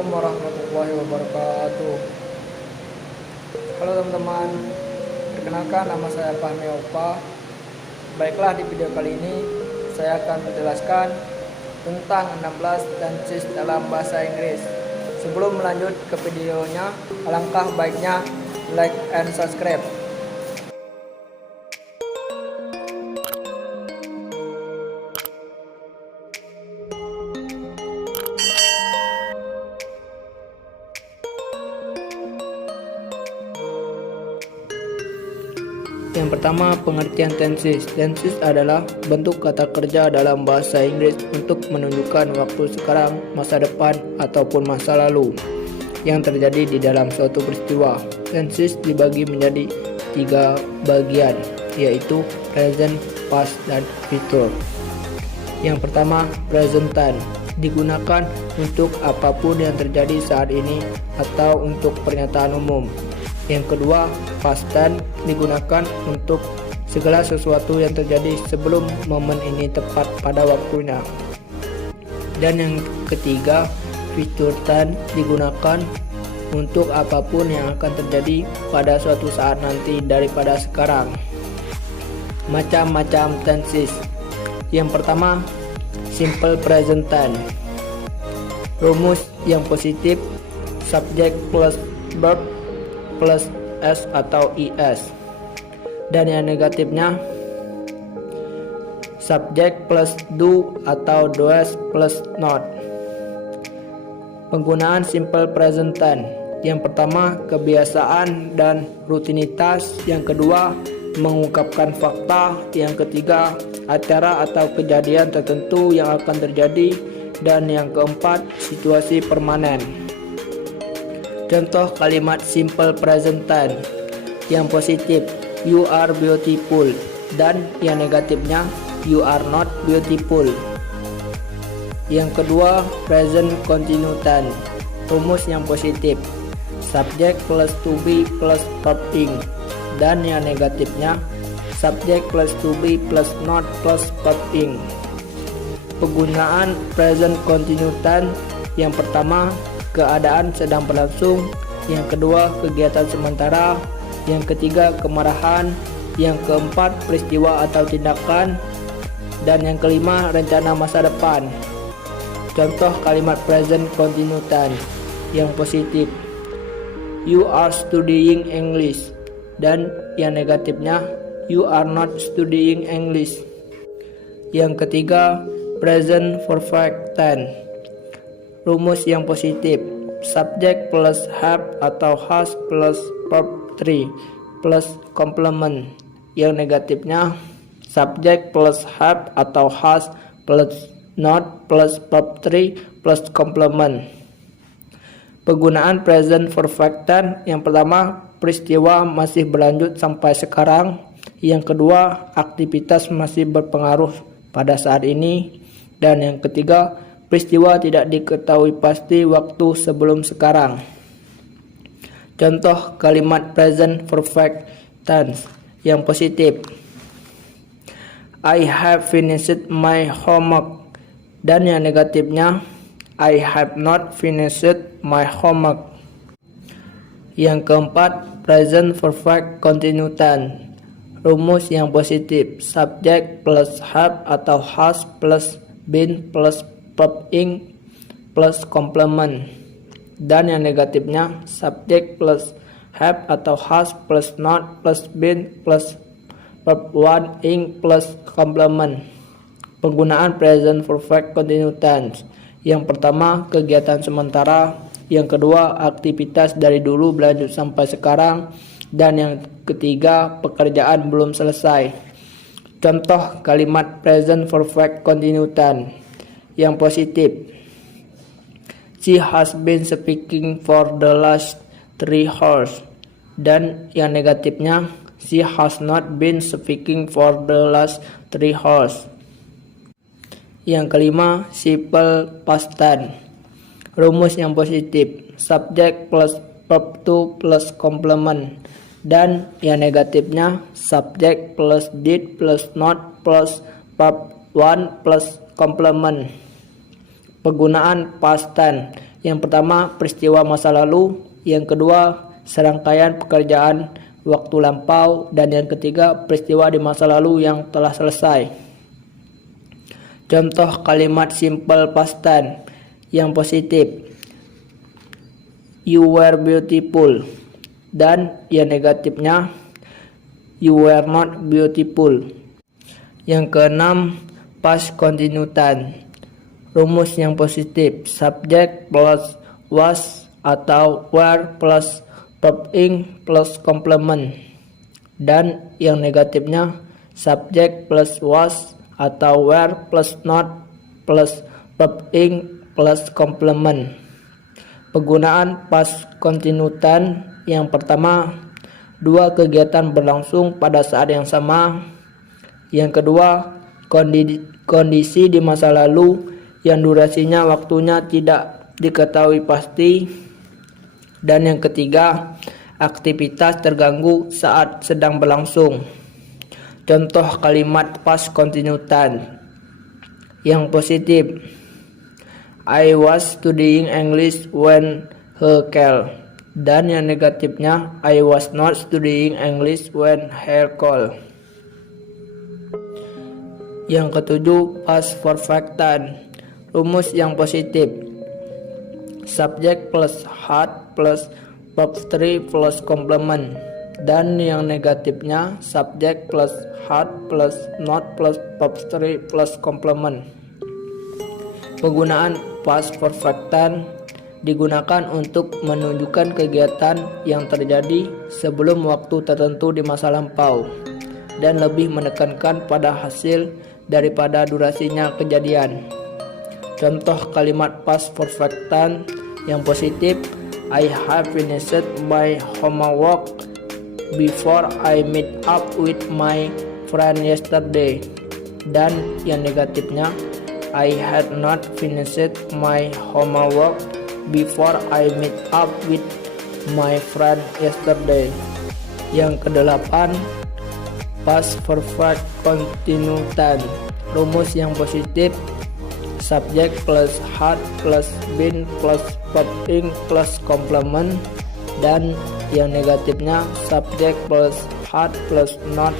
Assalamualaikum warahmatullahi wabarakatuh. Halo teman-teman, perkenalkan nama saya Fahmi Opa. Baiklah, di video kali ini saya akan menjelaskan tentang 16 tenses dalam bahasa Inggris. Sebelum melanjut ke videonya, alangkah baiknya like and subscribe. Yang pertama, pengertian tenses. Tenses adalah bentuk kata kerja dalam bahasa Inggris untuk menunjukkan waktu sekarang, masa depan, ataupun masa lalu yang terjadi di dalam suatu peristiwa. Tenses dibagi menjadi 3 bagian, yaitu present, past, dan future. Yang pertama, present tense digunakan untuk apapun yang terjadi saat ini atau untuk pernyataan umum. Yang kedua, past tense digunakan untuk segala sesuatu yang terjadi sebelum momen ini tepat pada waktunya. Dan yang ketiga, future tense digunakan untuk apapun yang akan terjadi pada suatu saat nanti daripada sekarang. Macam-macam tenses. Yang pertama, simple present tense. Rumus yang positif, subject plus verb plus s atau is. Dan yang negatifnya, subject plus do atau does plus not. Penggunaan simple present tense. Yang pertama, kebiasaan dan rutinitas. Yang kedua, mengungkapkan fakta. Yang ketiga, acara atau kejadian tertentu yang akan terjadi. Dan yang keempat, situasi permanen. Contoh kalimat simple present tense. Yang positif, you are beautiful, dan yang negatifnya, you are not beautiful. Yang kedua, present continue tense. Rumus yang positif, subject plus to be plus verb ing, dan yang negatifnya, subject plus to be plus not plus verb ing. Penggunaan present continue tense. Yang pertama, keadaan sedang berlangsung. Yang kedua, kegiatan sementara. Yang ketiga, kemarahan. Yang keempat, peristiwa atau tindakan. Dan yang kelima, rencana masa depan. Contoh kalimat present continue tense. Yang positif, you are studying English, dan yang negatifnya, you are not studying English. Yang ketiga, present perfect tense. Rumus yang positif, subject plus have atau has plus verb 3 plus complement. Yang negatifnya, subject plus have atau has plus not plus verb 3 plus complement. Penggunaan present perfect tense. Yang pertama, peristiwa masih berlanjut sampai sekarang. Yang kedua, aktivitas masih berpengaruh pada saat ini. Dan yang ketiga, peristiwa tidak diketahui pasti waktu sebelum sekarang. Contoh kalimat present perfect tense. Yang positif, I have finished my homework. Dan yang negatifnya, I have not finished my homework. Yang keempat, present perfect continue tense. Rumus yang positif, subject plus have atau has plus been plus verb ing plus complement. Dan yang negatifnya, subject plus have atau has plus not plus been plus verb one ing plus complement. Penggunaan present perfect continue tense. Yang pertama, kegiatan sementara. Yang kedua, aktivitas dari dulu berlanjut sampai sekarang. Dan yang ketiga, pekerjaan belum selesai. Contoh kalimat present perfect continue tense. Yang positif, she has been speaking for the last 3 hours. Dan yang negatifnya, she has not been speaking for the last 3 hours. Yang kelima, simple past tense. Rumus yang positif, subject plus verb 2 plus complement. Dan yang negatifnya, subject plus did plus not plus verb 1 plus complement. Penggunaan past tense. Yang pertama, peristiwa masa lalu. Yang kedua, serangkaian pekerjaan waktu lampau. Dan yang ketiga, peristiwa di masa lalu yang telah selesai. Contoh kalimat simple past tense yang positif. You were beautiful. Dan yang negatifnya, you were not beautiful. Yang keenam, past continuous tense. Rumus yang positif, subject plus was atau were plus verb ing plus complement. Dan yang negatifnya, subject plus was atau were plus not plus verb ing plus complement. Penggunaan past continuous tense. Yang pertama, dua kegiatan berlangsung pada saat yang sama. Yang kedua, kondisi di masa lalu yang durasinya waktunya tidak diketahui pasti. Dan yang ketiga, aktivitas terganggu saat sedang berlangsung. Contoh kalimat past continuous tense yang positif. I was studying English when he called. Dan yang negatifnya, I was not studying English when he called. Yang ketujuh, past perfect tense. Rumus yang positif, subject plus had plus verb 3 plus complement. Dan yang negatifnya, subject plus had plus not plus verb 3 plus complement. Penggunaan past perfect tense digunakan untuk menunjukkan kegiatan yang terjadi sebelum waktu tertentu di masa lampau dan lebih menekankan pada hasil daripada durasinya kejadian. Contoh kalimat past perfect tense yang positif, I have finished my homework before I meet up with my friend yesterday. Dan yang negatifnya, I had not finished my homework before I meet up with my friend yesterday. Yang kedelapan, past perfect continuous tense. Rumus yang positif, subject plus had plus been plus verb ing plus complement. Dan yang negatifnya, subject plus had plus not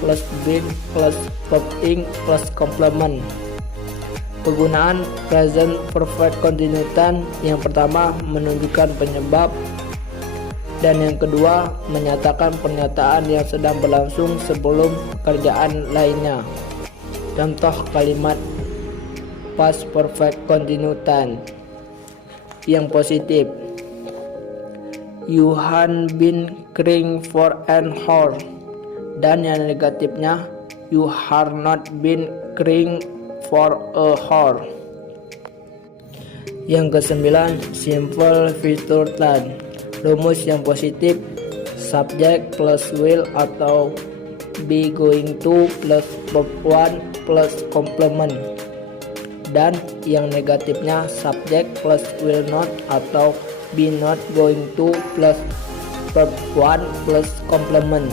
plus been plus verb ing plus complement. Penggunaan present perfect continuous tense. Yang pertama, menunjukkan penyebab. Dan yang kedua, menyatakan pernyataan yang sedang berlangsung sebelum pekerjaan lainnya. Contoh kalimat past perfect continuous tense yang positif, you had been crying for an hour. Dan yang negatifnya, you have not been crying for a hour. Yang kesembilan, simple future tense. Rumus yang positif, subject plus will atau be going to plus verb 1 plus complement. Dan yang negatifnya, subject plus will not atau be not going to plus verb 1 plus complement.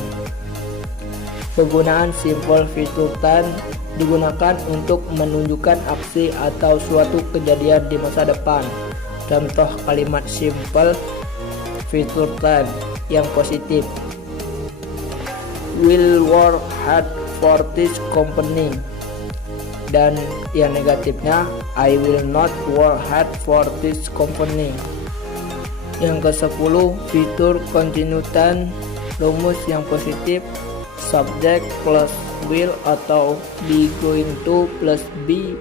Penggunaan simple future tense digunakan untuk menunjukkan aksi atau suatu kejadian di masa depan. Contoh kalimat simple future tense yang positif, will work hard for this company. Dan yang negatifnya, I will not work hard for this company. Yang ke-10, future continuous tense. Rumus yang positif, subject plus will atau be going to plus be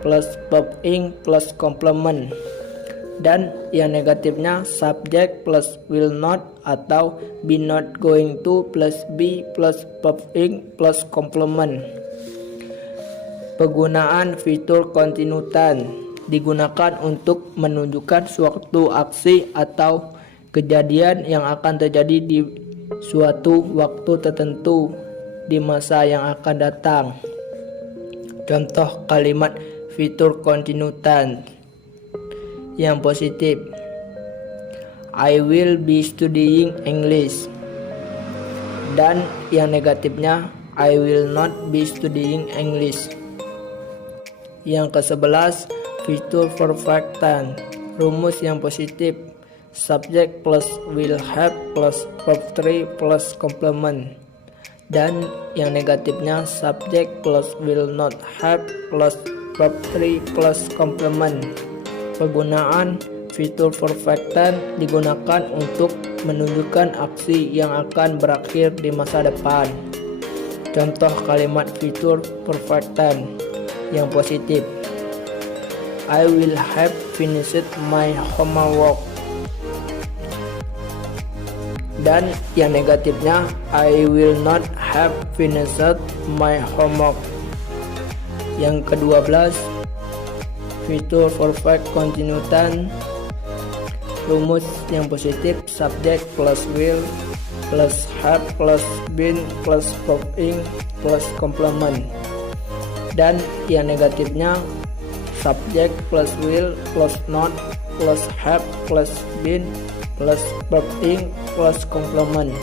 plus verb ing plus complement. Dan yang negatifnya, subject plus will not atau be not going to plus be plus verb ing plus complement. Penggunaan future continuous tense digunakan untuk menunjukkan suatu aksi atau kejadian yang akan terjadi di suatu waktu tertentu di masa yang akan datang. Contoh kalimat future continuous tense yang positif, I will be studying English. Dan yang negatifnya, I will not be studying English. Yang ke-11, future perfect tense. Rumus yang positif, subject plus will have plus verb 3 plus complement. Dan yang negatifnya, subject plus will not have plus verb 3 plus complement. Penggunaan fitur perfect tense digunakan untuk menunjukkan aksi yang akan berakhir di masa depan. Contoh kalimat fitur perfect tense yang positif, I will have finished my homework. Dan yang negatifnya, I will not have finished my homework. Yang ke-12, fitur perfect continuous tense. Rumus yang positif, subject plus will plus have plus been plus verb ing plus complement. Dan yang negatifnya, subject plus will plus not plus have plus been plus verb ing plus complement.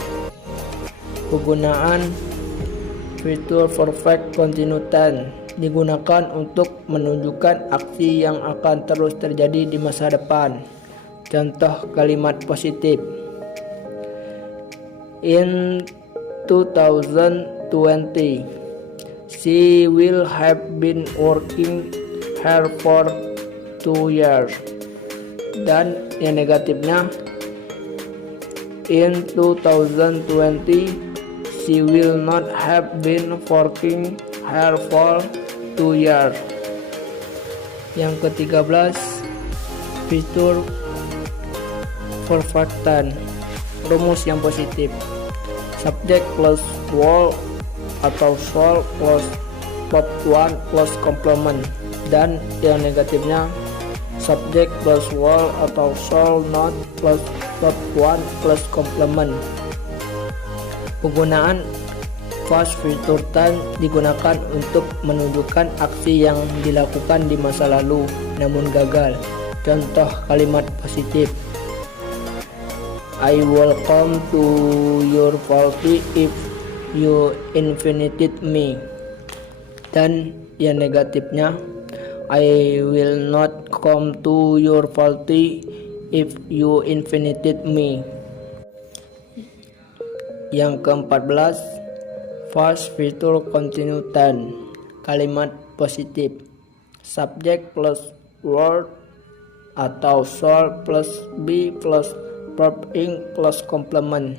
Penggunaan fitur perfect continuous tense digunakan untuk menunjukkan aksi yang akan terus terjadi di masa depan. Contoh kalimat positif, in 2020 she will have been working hard for 2 years. Dan yang negatifnya, in 2020 she will not have been working hard for 2 years. Yang ke-13, fitur perfect tense. Rumus yang positif, subject plus will atau shall plus verb 1 plus complement. Dan yang negatifnya, subject plus will atau shall not plus verb 1 plus complement. Penggunaan past future tense digunakan untuk menunjukkan aksi yang dilakukan di masa lalu namun gagal. Contoh kalimat positif, I will come to your party if you invited me. Dan yang negatifnya, I will not come to your party if you invited me. Yang ke-14, past future continuous tense. Kalimat positif, subject plus word atau shall plus be plus verb ing plus complement.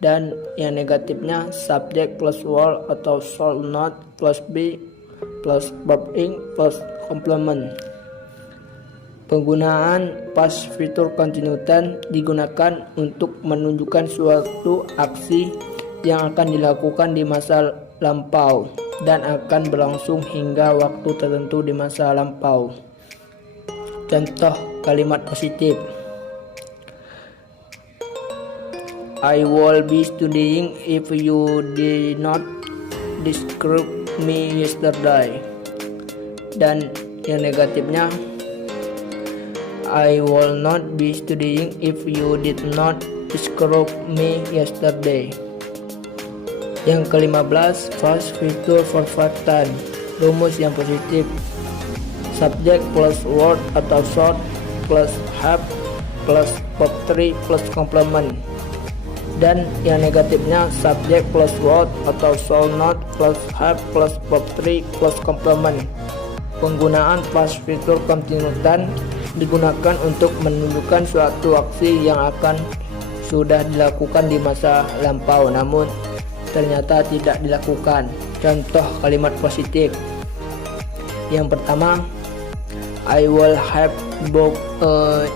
Dan yang negatifnya, subject plus word atau shall not plus be plus verb ing plus complement. Penggunaan past future continuous tense digunakan untuk menunjukkan suatu aksi yang akan dilakukan di masa lampau dan akan berlangsung hingga waktu tertentu di masa lampau. Contoh kalimat positif, I will be studying if you did not describe me yesterday. Dan yang negatifnya, I will not be studying if you did not describe me yesterday. Yang ke-15, past future perfect tense. Rumus yang positif, subject plus word atau shall plus have plus verb 3 plus complement. Dan yang negatifnya, subject plus word atau shall not plus have plus verb 3 plus complement. Penggunaan past future continuous tense digunakan untuk menunjukkan suatu aksi yang akan sudah dilakukan di masa lampau namun ternyata tidak dilakukan. Contoh kalimat positif, yang pertama, I will have bought a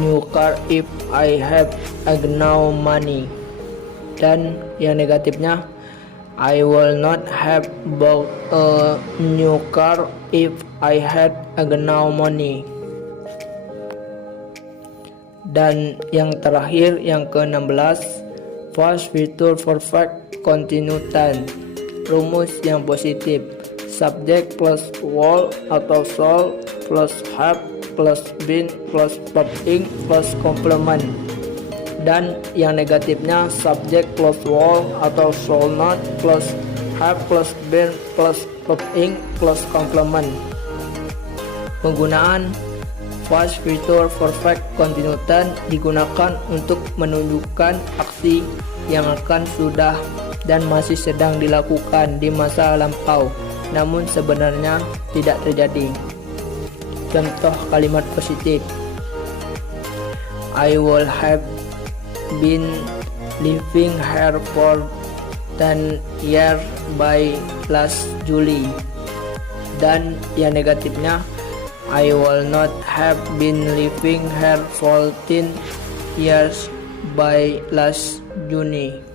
new car if I have enough money. Dan yang negatifnya, I will not have bought a new car if I had enough money. Dan yang terakhir, yang ke-16, past future perfect continuous tense. Rumus yang positif, subject plus will atau shall plus have plus been plus verb ing plus complement. Dan yang negatifnya, subject plus will atau shall not plus have plus been plus verb ing plus complement. Penggunaan Past future perfect continuous digunakan untuk menunjukkan aksi yang akan sudah dan masih sedang dilakukan di masa lampau, namun sebenarnya tidak terjadi. Contoh kalimat positif: I would have been living here for 10 years by last July. Dan yang negatifnya, I will not have been living here for 10 years by last June.